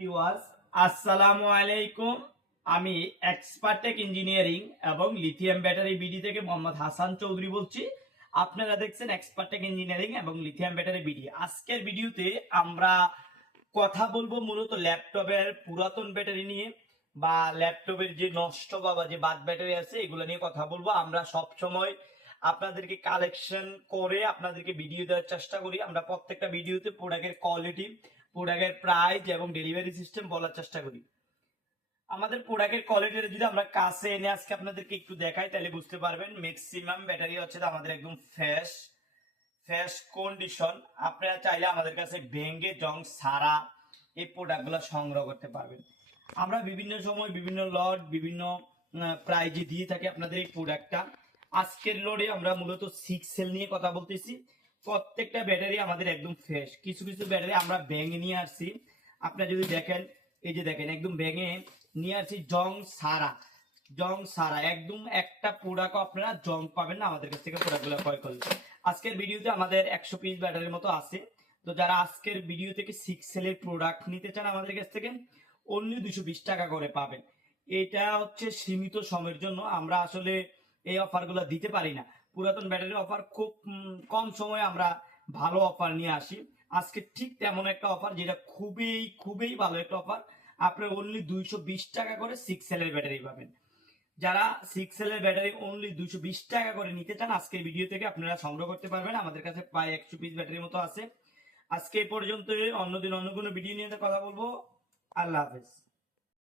Viewers, আসসালামু আলাইকুম। আমি এক্সপার্টেক ইঞ্জিনিয়ারিং এবং লিথিয়াম ব্যাটারি বিডি থেকে মোহাম্মদ হাসান চৌধুরী বলছি। আপনারা দেখছেন এক্সপার্টেক ইঞ্জিনিয়ারিং এবং লিথিয়াম ব্যাটারি বিডি। আজকের ভিডিওতে আমরা কথা বলবো মূলত ল্যাপটপের পুরাতন ব্যাটারি নিয়ে বা ল্যাপটপের যে নষ্ট বা যে বাদ ব্যাটারি আছে এগুলো নিয়ে কথা বলবো। আমরা সব সময় আপনাদেরকে কালেকশন করে আপনাদেরকে ভিডিও দেওয়ার চেষ্টা করি। আমরা প্রত্যেকটা ভিডিওতে প্রোডাক্টের কোয়ালিটি, প্রোডাক্টের প্রাইস এবং ডেলিভারি সিস্টেম বলার চেষ্টা করি। আমাদের প্রোডাক্টের কোয়ালিটিটা যদি আমরা কাছে এনে আজকে আপনাদেরকে একটু দেখাই তাহলে বুঝতে পারবেন। ম্যাক্সিমাম ব্যাটারি হচ্ছে আমাদের একদম ফ্রেশ ফ্রেশ কন্ডিশন। আপনারা চাইলে আমাদের কাছে ভেঙ্গে জং সারা এই প্রোডাক্টগুলো সংগ্রহ করতে পারবেন। আমরা বিভিন্ন সময় বিভিন্ন লট বিভিন্ন প্রাইজে দিয়ে থাকি আপনাদের এই প্রোডাক্টটা। আজকের লোডে আমরা মূলত 6 সেল নিয়ে কথা বলতেছি। প্রত্যেকটা ব্যাটারি আমাদের একদম ফ্রেশ। কিছু কিছু ব্যাটারি আমরা ভেঙে নিয়ে আসছি। আপনারা যদি দেখেন, এই যে দেখেন একদম ভেঙে নিয়ে আসছি জং সারা একদম একটা প্রোডাক্ট আপনারা জং পাবেন না আমাদের কাছ থেকে প্রোডাক্টগুলো ক্রয় করলে। আজকের ভিডিওতে আমাদের 100 পিস ব্যাটারির মতো আছে। তো যারা আজকের ভিডিও থেকে 6 সেলের প্রোডাক্ট নিতে চান আমাদের কাছ থেকে অনলি 220 টাকা করে পাবেন। এটা হচ্ছে সীমিত সময়ের জন্য, আমরা আসলে এই অফারগুলো দিতে পারি না। পুরাতন ব্যাটারির অফার খুব কম সময়ে আমরা ভালো অফার নিয়ে আসি। আজকে ঠিক তেমন একটা অফার যেটা খুবই খুবই ভালো একটা অফার। আপনি অনলি 220 টাকা করে 6 সেলের ব্যাটারি পাবেন। যারা 6 সেলের ব্যাটারি অনলি 220 টাকা করে নিতে চান আজকের ভিডিও থেকে আপনারা সংগ্রহ করতে পারবেন। আমাদের কাছে প্রায় 100 পিস ব্যাটারির মতো আছে। আজকে এই পর্যন্ত, অন্যদিন অন্য কোনো ভিডিও নিয়ে কথা বলবো। আল্লাহ হাফেজ।